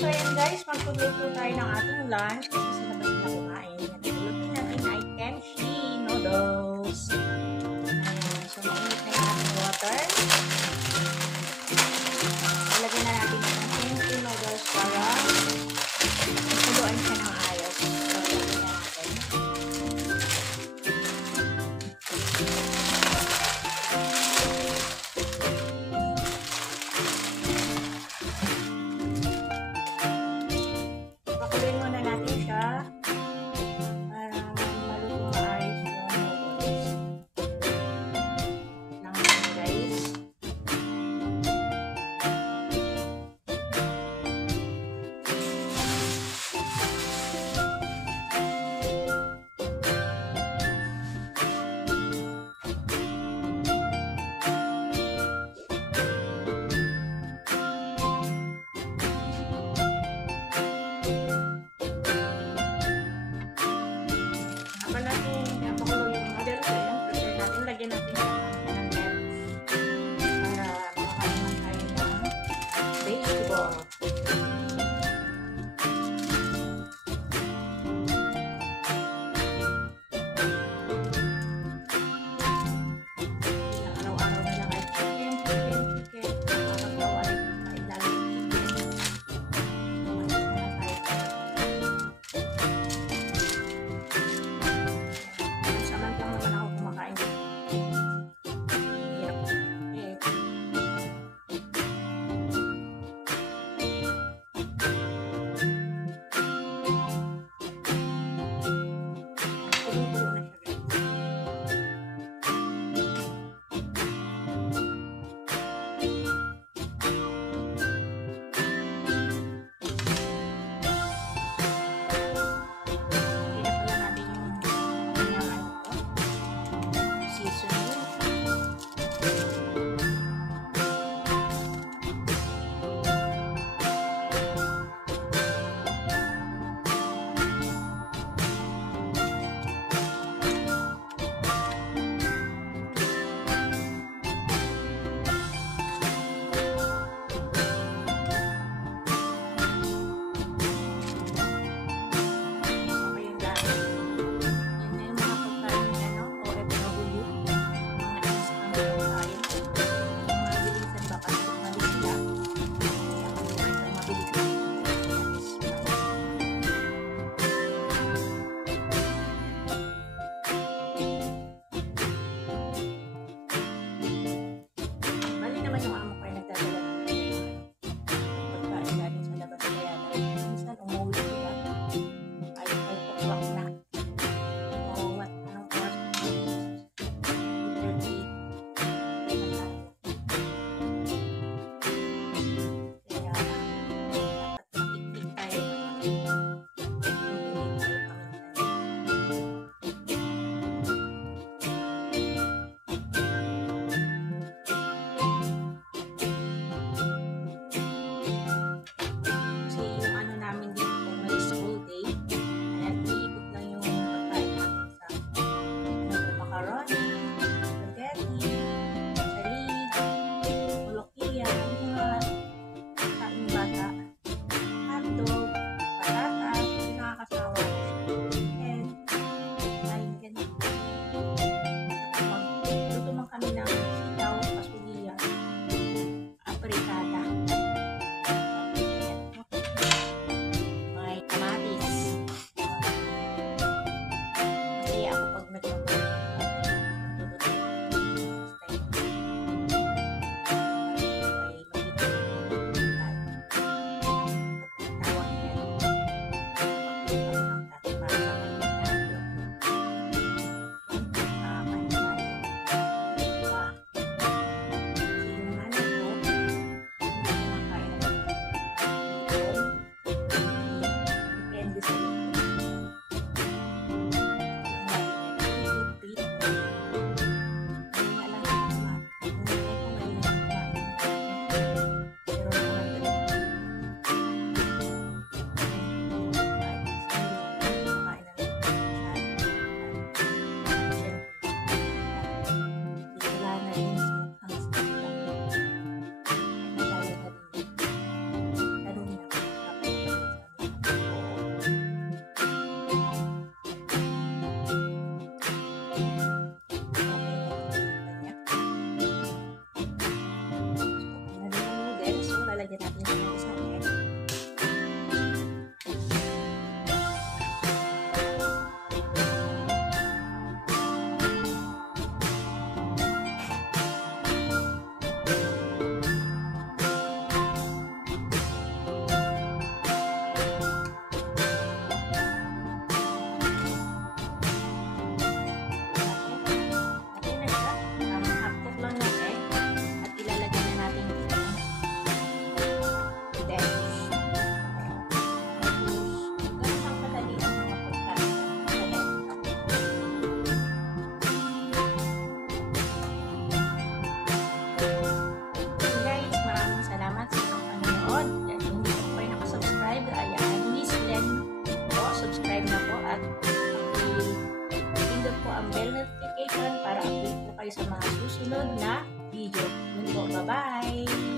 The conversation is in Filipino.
So, ayan guys, magpagluto tayo ng ating lunch kasi sa labas na kumain. Naglutin natin ay kimchi noodles. Ayan, so mainit na yung ating water. Ilagyan na natin yung kimchi noodles para makuloan siya ng ayos. So, ilagyan na natin. Pakuloyin muna natin siya para maluto maayos yung noodles. Lang natin guys. Habang natin napakulo yung noodles, ayan, prepare natin, lagyan natin siya ng lettuce para makakain tayo ng vegetable. Araw-araw na lang ay chicken. Nakakagawa rin tayo lalo ng chicken. Kumain naman tayo. Samantlang naman ako kumakain. Hirap. lalagyan natin siya sa egg. Subscribe na po at pindot po ang bell notification para update po kayo sa mga susunod na video. Yun po, bye-bye!